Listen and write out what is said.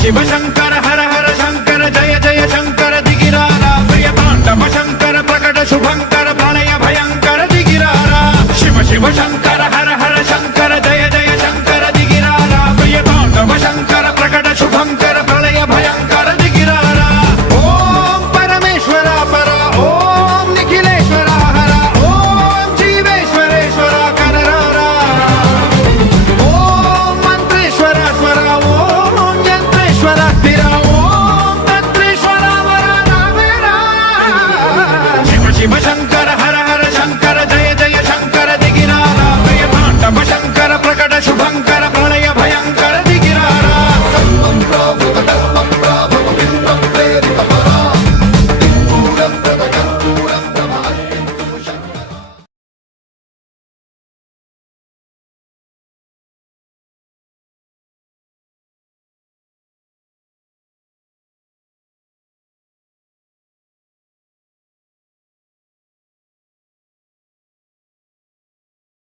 शिव शंकर हर हर शंकर जय जय शंकर दिगिरारा प्रिय तांडव शंकर प्रकट शुभंकर प्रणय भयंकर दिगिरारा शिव शिव शंकर